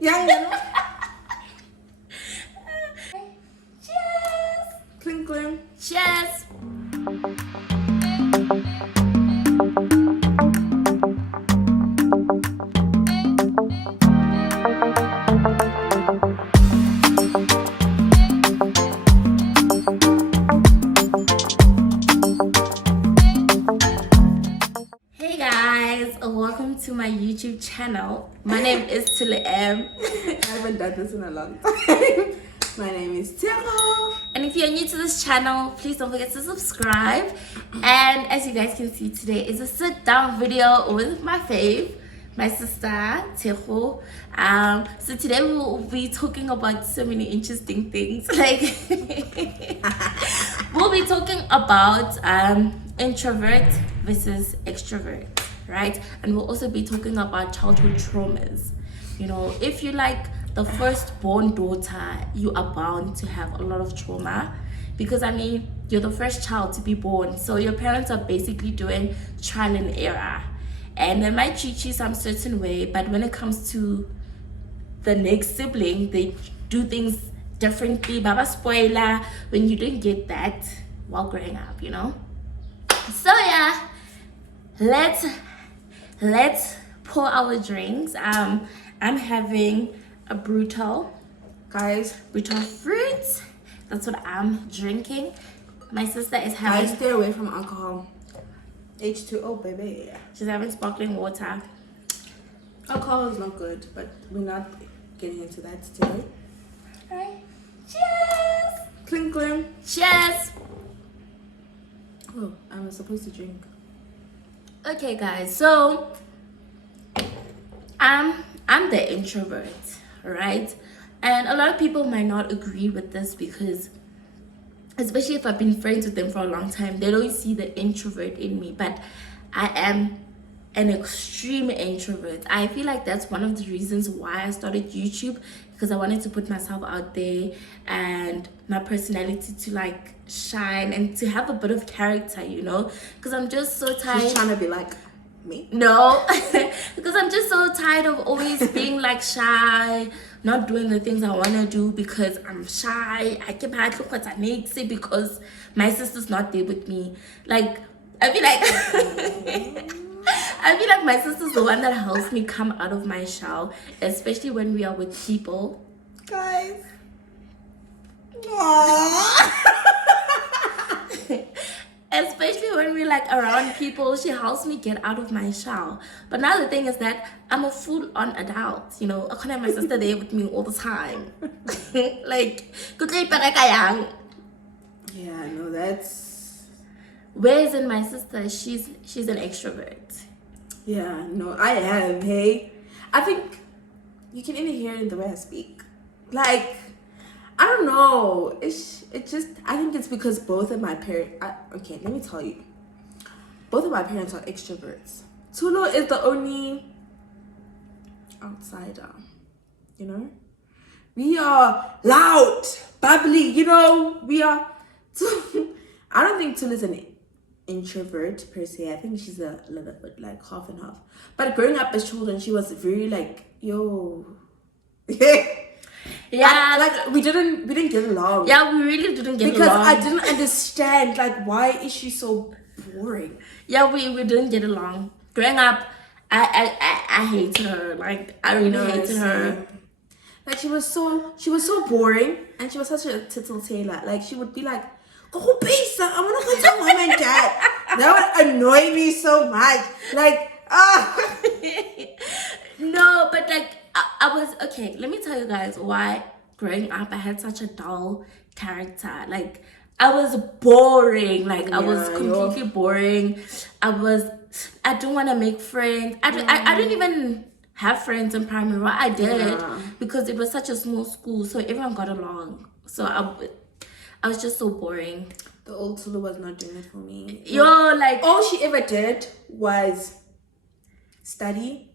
Young, you know? Cheers! Clink, clink. Cheers! Hey guys, welcome to my YouTube channel. My name is Tile M. I haven't done this in a long time. My name is Tiro. And if you're new to this channel, please don't forget to subscribe. And as you guys can see, today is a sit down video with my fave, my sister Tiro. So today we will be talking about so many interesting things. Like we'll be talking about introvert versus extrovert, right? And we'll also be talking about childhood traumas. You know, if you like the firstborn daughter, you are bound to have a lot of trauma, because I mean, you're the first child to be born, so your parents are basically doing trial and error, and they might treat you some certain way, but when it comes to the next sibling, they do things differently. Baba spoiler when you didn't get that while growing up, you know. So yeah, let's pour our drinks. I'm having a brutal fruit. That's what I'm drinking. My sister is having. Guys, stay away from alcohol. H2O, baby. She's having sparkling water. Alcohol is not good, but we're not getting into that today. Alright. Cheers. Clink, clink. Cheers. Oh, I was supposed to drink. Okay, guys. So I'm the introvert, right? And a lot of people might not agree with this, because especially if I've been friends with them for a long time, they don't see the introvert in me, but I am an extreme introvert. I feel like that's one of the reasons why I started YouTube, because I wanted to put myself out there and my personality to like shine and to have a bit of character, you know, because I'm just so tired. She's trying to be like me? No, because I'm just so tired of always being like shy, not doing the things I want to do because I'm shy. I keep hiding what I need to, because my sister's not there with me. Like, I feel like I feel like my sister's the one that helps me come out of my shell, especially when we are with people. Guys. Especially when we're like around people, she helps me get out of my shell. But now the thing is that I'm a full-on adult, you know. I can't have my sister there with me all the time. Like, Yeah, no, that's... whereas in my sister, she's an extrovert. Yeah, no, I am, hey. I think you can even hear it in the way I speak. Like, I don't know. It just, I think it's because both of my parents, okay, let me tell you. Both of my parents are extroverts. Tulu is the only outsider, you know? We are loud, bubbly, you know? We are, I don't think Tulu is an introvert per se. I think she's a little bit like half and half. But growing up as children, she was very like, yo. Yeah, like we didn't get along. Yeah, we really didn't get because along. I didn't understand like why is she so boring. Yeah, we didn't get along. Growing up, I hated her. Like I really hated her. Like she was so boring, and she was such a tattletale. Like she would be like, "Go pizza, I wanna go tell mom and dad." That would annoy me so much. Like No, but like I was okay. Let me tell you guys why growing up I had such a dull character. Like I was boring. Like I was completely boring. I don't want to make friends. I didn't even have friends in primary. Well, I did because it was such a small school, so everyone got along. So I was just so boring. The old Tulu was not doing it for me. Yo, like all she ever did was study,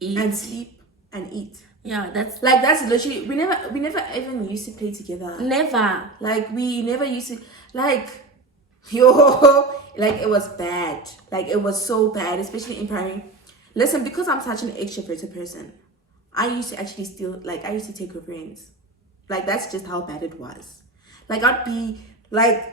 eat, and sleep and eat. Yeah, that's literally we never even used to play together. Never. Like we never used to like yo like it was bad. Like it was so bad, especially in primary. Listen, because I'm such an extroverted person, I used to actually steal, like, I used to take her friends. Like, that's just how bad it was. Like, I'd be, like...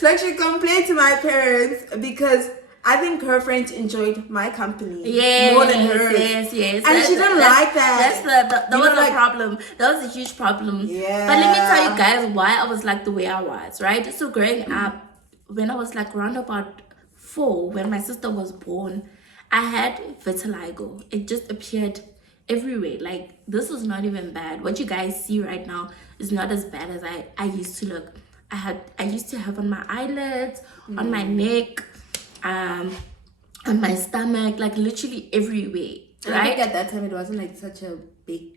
like, she complained to my parents because I think her friends enjoyed my company more than hers. Yes. And she didn't like that. That was a problem. That was a huge problem. Yeah. But let me tell you guys why I was like the way I was, right? So growing up, when I was like around about 4, when my sister was born, I had vitiligo. It just appeared everywhere. Like, this was not even bad. What you guys see right now is not as bad as I used to look. I used to have on my eyelids, on my neck, on my stomach, like literally everywhere. And right? I think at that time it wasn't like such a big...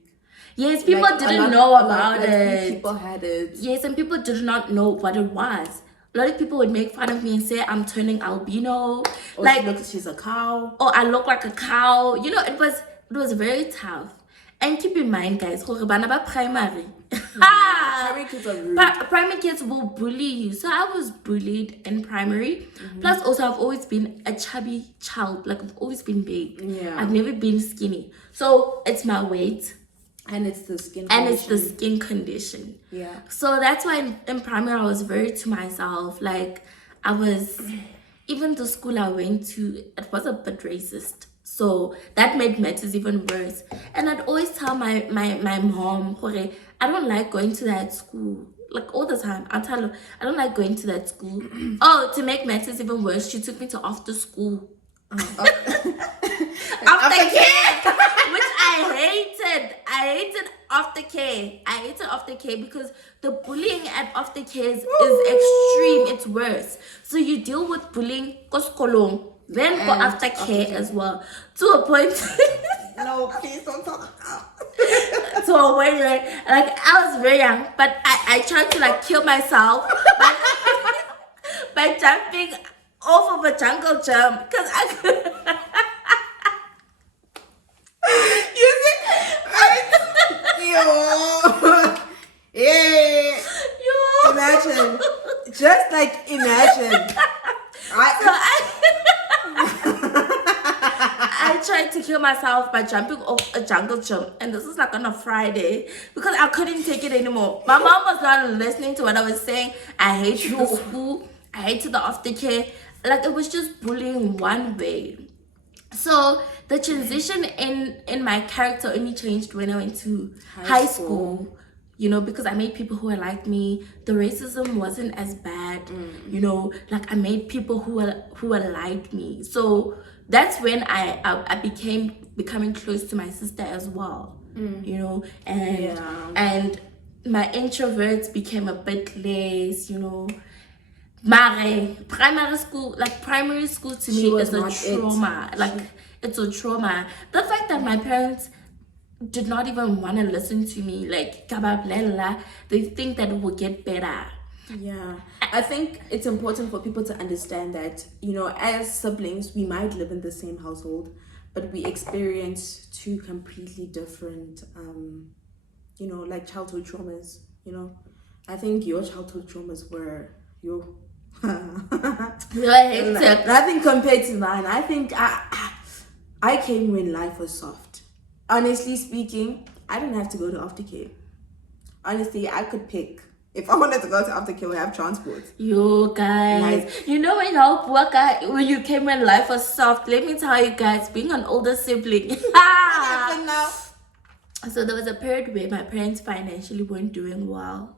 Yes, people didn't know about it. People had it. Yes, and people did not know what it was. A lot of people would make fun of me and say I'm turning albino. Or like, she's a cow. Or I look like a cow. You know, it was very tough. And keep in mind, guys, primary. Primary kids are rude. Primary kids will bully you. So I was bullied in primary. Plus, also, I've always been a chubby child. Like, I've always been big. Yeah. I've never been skinny. So it's my weight. And it's the skin condition. And it's the skin condition. Yeah. So that's why in primary, I was very to myself. Like, I was... Even the school I went to, it was a bit racist. So that made matters even worse. And I'd always tell my mom, I don't like going to that school. Like, all the time. I'll tell her, I don't like going to that school. Oh, to make matters even worse, she took me to after school. After care, which I hated. I hated after care. I hated after care because the bullying at after care is extreme. It's worse. So you deal with bullying, then go after care as well. To a point. No, please don't talk about. To a point where, like, I was very young, but I tried to like kill myself by jumping off of a jungle gym because I could. You see? Yo. Yeah. Yo. Imagine. Just like imagine. I tried to kill myself by jumping off a jungle gym, and this is like on a Friday because I couldn't take it anymore. My mom was not listening to what I was saying. I hated the school. I hated the aftercare. Like, it was just bullying one way. So the transition in my character only changed when I went to high school. You know, because I made people who were like me. The racism wasn't as bad. You know, like, I made people who were like me. So that's when I becoming close to my sister as well. You know, and my introverts became a bit less. You know, primary school to me is a trauma. It's a trauma. The fact that my parents did not even want to listen to me, like, they think that it will get better. Yeah, I think it's important for people to understand that, you know, as siblings, we might live in the same household, but we experience 2 completely different, you know, like, childhood traumas. You know, I think your childhood traumas were nothing compared to mine. I think I came when life was soft. Honestly speaking, I didn't have to go to aftercare. Honestly, I could pick. If I wanted to go to aftercare, we have transport. You guys, you know when you came when life was soft, let me tell you guys, being an older sibling. What happened now? So there was a period where my parents financially weren't doing well.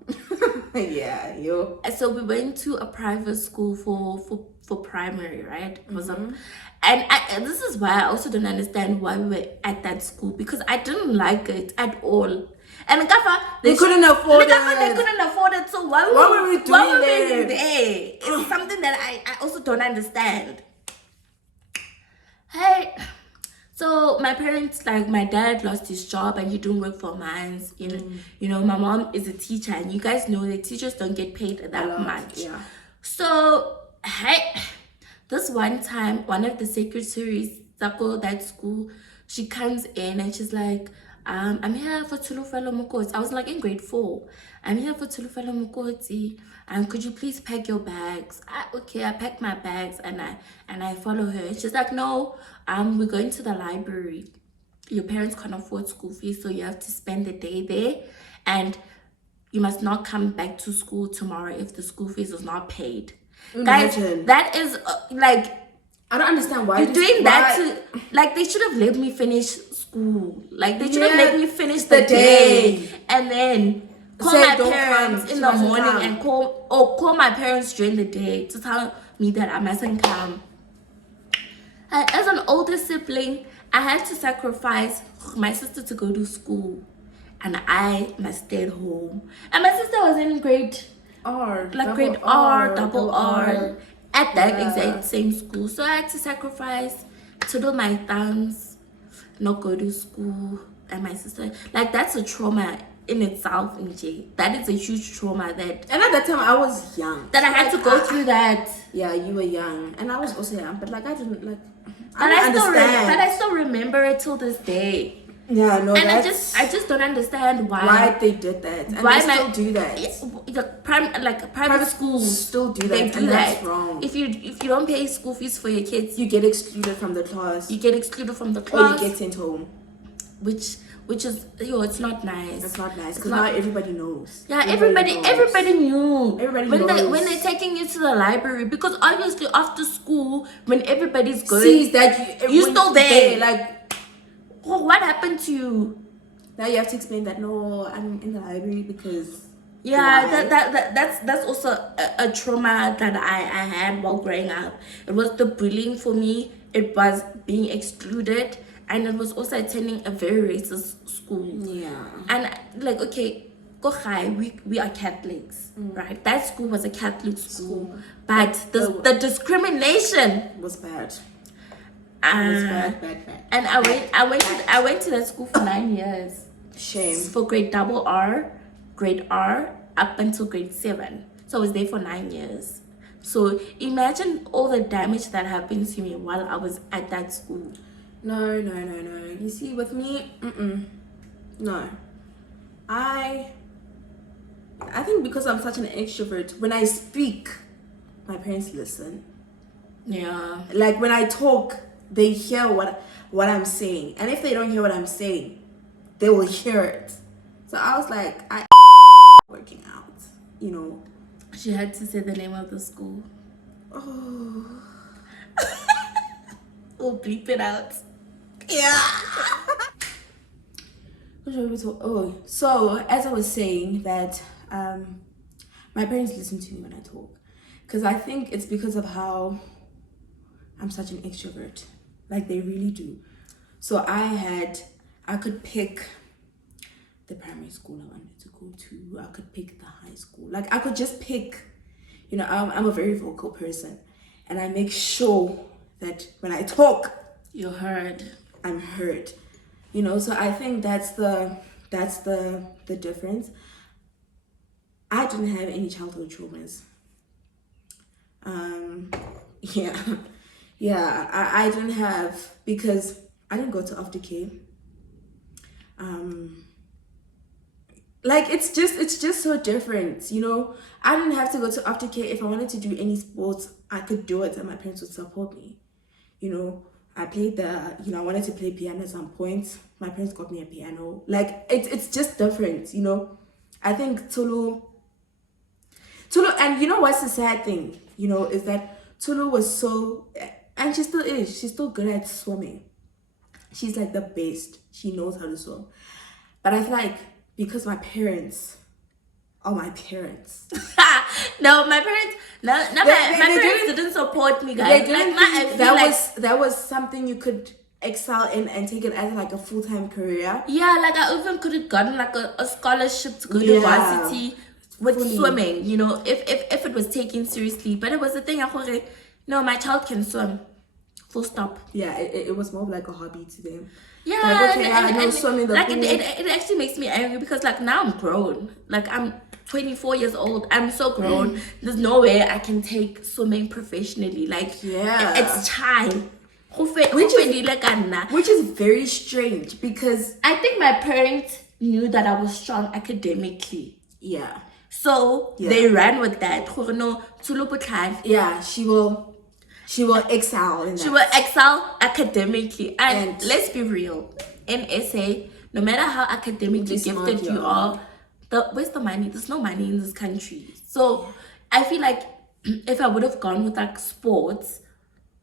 Yeah, yo. So we went to a private school for primary, right? It was and this is why I also don't understand why we were at that school, because I didn't like it at all. And they couldn't afford it. They couldn't afford it. So why were we doing there? It's something that I also don't understand. Hey. So my parents, like, my dad lost his job and he didn't work for months. You know, my mom is a teacher, and you guys know that teachers don't get paid that much. Yeah. So, hey, this one time, one of the secretaries that go that school, she comes in and she's like, I'm here for Tulufelo Mokoti. I was like in grade 4. I'm here for Tulufelo Mokoti. Could you please pack your bags? Okay, I packed my bags and I follow her. She's like, no, we're going to the library. Your parents can't afford school fees, so you have to spend the day there, and you must not come back to school tomorrow if the school fees is not paid. Imagine. Guys, that is like, I don't understand why you're doing that to, like, they should have let me finish school. Like, they should have let me finish the day and then call Say, my "Don't parents come, in she the mustn't morning come." and call my parents during the day to tell me that I mustn't come. As an older sibling, I had to sacrifice my sister to go to school, and I must stay at home. And my sister was in grade R, grade R, double R, at that exact same school. So I had to sacrifice to do my thumbs, not go to school, and my sister. Like, that's a trauma in itself, NJ. That is a huge trauma that. And at that time, I was young. That I had to go through that. Yeah, you were young, and I was also young. But like, I didn't like. But I still remember it till this day. Yeah, no, and I just don't understand why they did that, and why they still do that. The private schools still do that, they do and that. That's wrong. If you don't pay school fees for your kids, you get excluded from the class. You get excluded from the class, or you get sent home, which is it's not nice. It's not nice because now everybody knows. Yeah, everybody knew. Everybody knows. When they're taking you to the library, because obviously after school, when everybody's going, sees that you're still there. Like, oh, what happened to you? Now you have to explain that. No, I'm in the library because. Yeah, that's also a trauma that I had while growing up. It was the bullying for me. It was being excluded. And it was also attending a very racist school. Yeah. And like, okay, we are Catholics, right? That school was a Catholic school, but the discrimination was bad. Bad. And I went to that school for 9 years. Shame. For grade R, up until grade 7. So I was there for 9 years. So imagine all the damage that happened to me while I was at that school. No. You see, with me, no. I think because I'm such an extrovert, when I speak, my parents listen. Yeah. Like, when I talk, they hear what I'm saying. And if they don't hear what I'm saying, they will hear it. So I was like, working out, you know. She had to say the name of the school. Oh. We'll bleep it out. Yeah. So as I was saying that my parents listen to me when I talk, because I think it's because of how I'm such an extrovert. Like, they really do. So I could pick the primary school I wanted to go to. I could pick the high school. Like, I could just pick, you know, I'm a very vocal person, and I make sure that when I talk, you're heard. I'm heard, you know. So I think that's the difference. I didn't have any childhood traumas. I didn't have, because I didn't go to aftercare. Like, it's just so different, you know. I didn't have to go to aftercare. If I wanted to do any sports, I could do it, and my parents would support me, you know. I played I wanted to play piano at some point. My parents got me a piano. Like, it's just different, you know. I think Tulu, and you know what's the sad thing, you know, is that Tulu was so, and she still is, she's still good at swimming. She's like the best. She knows how to swim. But I feel like because my parents are my parents. No, my parents. My parents didn't support me, guys. That was something you could excel in and take it as like a full-time career. Yeah, like I even could have gotten like a scholarship to go to varsity with swimming. You know, if it was taken seriously. But it was the thing. No, my child can swim. Full stop. Yeah, it was more like a hobby to them. Yeah, like, okay, I know swimming the pool. It actually makes me angry because like now I'm grown. Like I'm 24 years old. I'm so grown. There's no way I can take swimming professionally. Like, it's time. Which is very strange because I think my parents knew that I was strong academically. yeah. So they ran with that. Yeah, she will excel in that. She will excel academically. And let's be real. In SA, no matter how academically gifted you are, where's the money? There's no money in this country. So I feel like if I would have gone with like sports,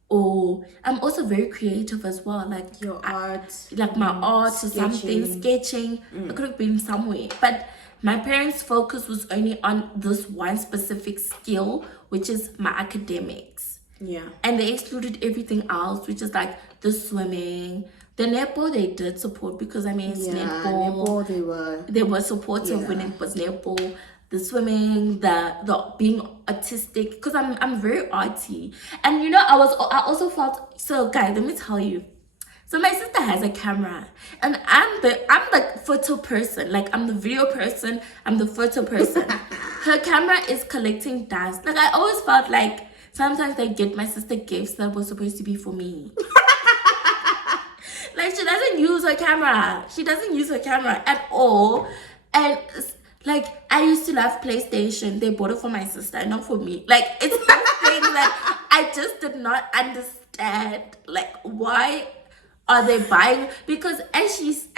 or I'm also very creative as well, like your art, like my art or something, sketching. I could have been somewhere, but my parents' focus was only on this one specific skill, which is my academics. Yeah, and they excluded everything else, which is like the swimming, the netball. They did support because it's netball. They were supportive when it was netball. The swimming, the being artistic, because I'm very arty, and I also felt so. Guys, let me tell you. So my sister has a camera, and I'm the photo person. Like I'm the video person. I'm the photo person. Her camera is collecting dust. Like I always felt like sometimes I get my sister gifts that were supposed to be for me. Like she doesn't use her camera. She doesn't use her camera at all, and. Like, I used to love PlayStation. They bought it for my sister, not for me. Like, it's something that I just did not understand. Like, why are they buying? Because as she's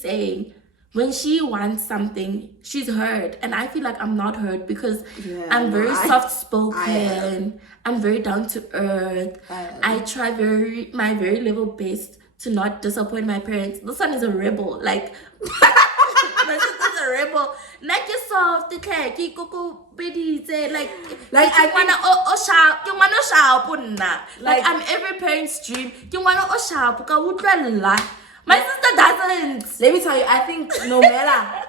saying, when she wants something, she's heard. And I feel like I'm not heard because I'm very soft-spoken. I'm very down to earth. I try my very level best to not disappoint my parents. This one is a rebel. Like, my sister's a rebel. Like you soft, like I wanna sharp, you wanna sharp, like I'm every parent's dream. You wanna sharp, my sister doesn't. Let me tell you, I think no matter